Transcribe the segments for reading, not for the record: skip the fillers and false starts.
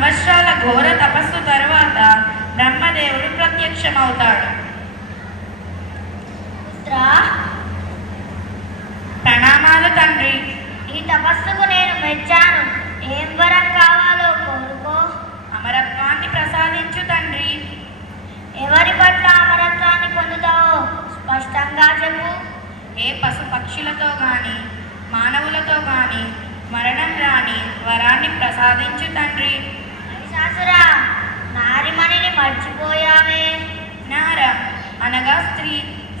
సంవత్సరాల ఘోర తపస్సు తరువాత బ్రహ్మదేవుడు ప్రత్యక్షమవుతాడు. ప్రణామాలు తండ్రి. ఈ తపస్సుకు నేను మెచ్చాను. ఏం వరం కావాలో కోరుకో. అమరత్వాన్ని ప్రసాదించు తండ్రి. ఎవరి పట్ల అమరత్వాన్ని పొందుతావో స్పష్టంగా చెప్పు. ఏ పశు పక్షులతో గాని మానవులతో గాని మరణం రాని వరాన్ని ప్రసాదించు తండ్రి. మహిషాసురా, నారిమణిని మర్చిపోయావే. నార అనగా స్త్రీ.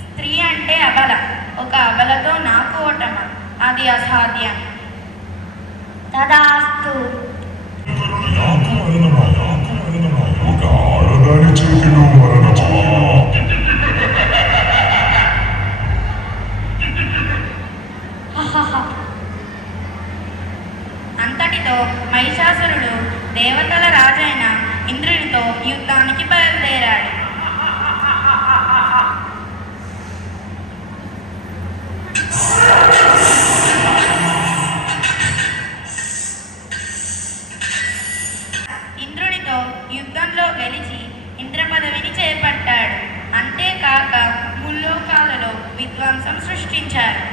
స్త్రీ అంటే అబల. ఒక అబలతో నాకు ఓటమ, అది అసాధ్యం. తదాస్తు. ఒక ఆడదాని చేతిలో మరణమా? అంతటితో మహిషాసురుడు దేవతల రాజైన ఇంద్రునితో యుద్ధానికి బయలుదేరాడు. ఇంద్రునితో యుద్ధంలో గెలిచి ఇంద్ర పదవిని చేపట్టాడు. అంతేకాక ముల్లోకాలలో విధ్వంసం సృష్టించారు.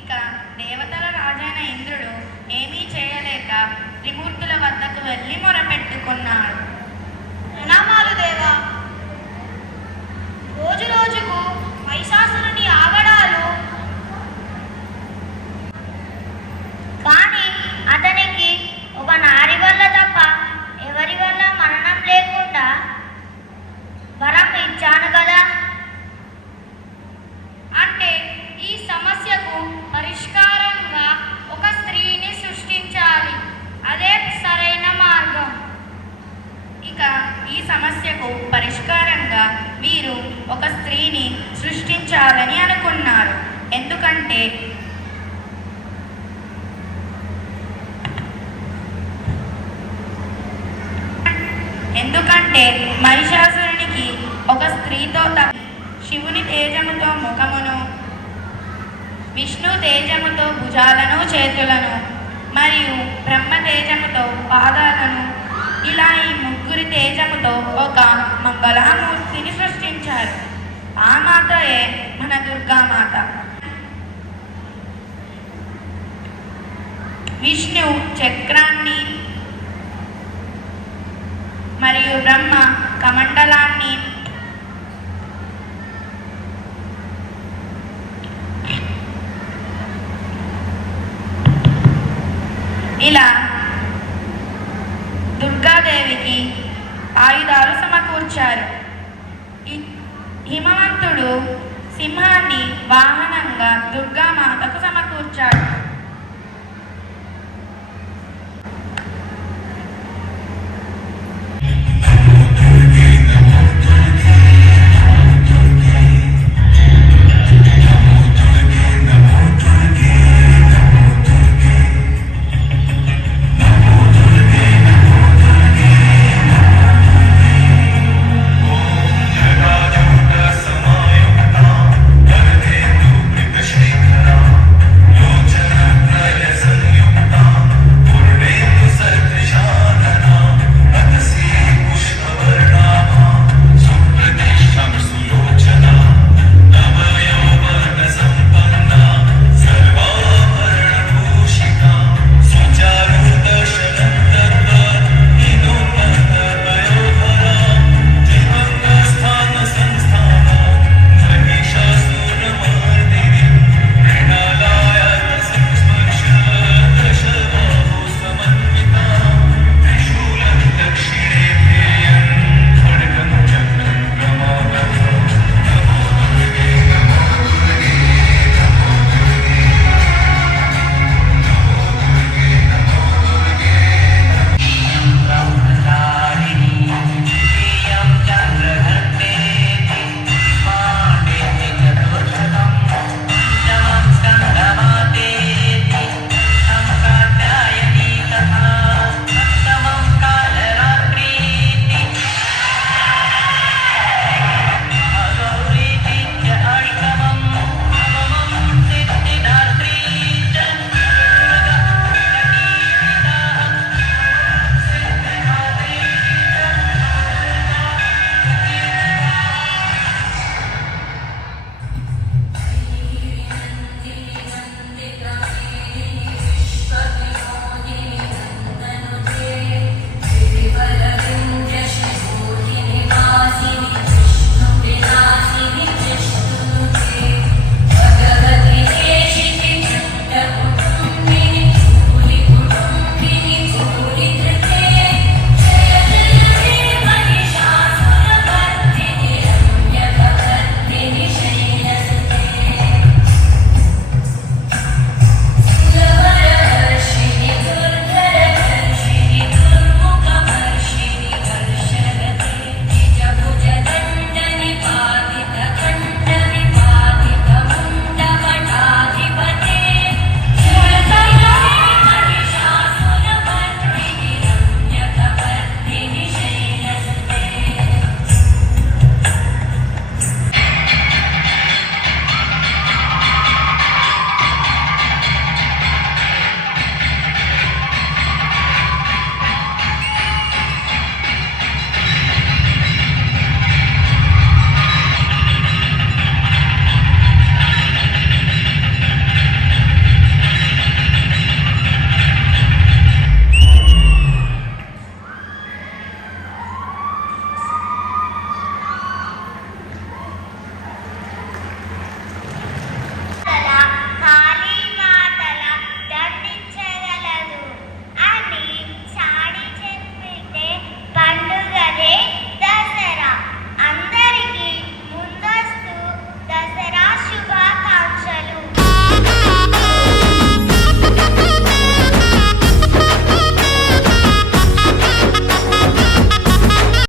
ఇక దేవతల రాజైన ఇంద్రుడు ఏమీ చేయలేక త్రిమూర్తుల వద్దకు వెళ్ళి మొరపెట్టుకున్నాడు. ప్రణామాలు దేవా. రోజు రోజుకు మహిషాసురుని ఆగడాలు, కానీ అతనికి ఒక నారి వల్ల తప్ప ఎవరి వల్ల మరణం లేకుండా వరం ఇచ్చాను కదా. అంటే ఈ సమస్యకు పరిష్కారంగా ఒక స్త్రీని సృష్టించాలి. అదే సరైన మార్గం. ఇక ఈ సమస్యకు పరిష్కారంగా మీరు ఒక స్త్రీని సృష్టించాలని అనుకున్నారు. ఎందుకంటే మహిషాసురునికి ఒక స్త్రీతో శివుని తేజముతో ముఖమును, విష్ణు తేజముతో భుజాలను చేతులను మరియు బ్రహ్మ తేజముతో పాదాలను, ఇలా ఈ ముగ్గురి తేజముతో ఒక మంగళామూర్తిని సృష్టించారు. ఆ మాతయే మన దుర్గామాత. విష్ణు చక్రాన్ని మరియు బ్రహ్మ కమండలాన్ని, ఇలా దుర్గాదేవికి ఆయుధాలు సమకూర్చారు. హిమవంతుడు సింహాన్ని వాహనంగా దుర్గామాతకు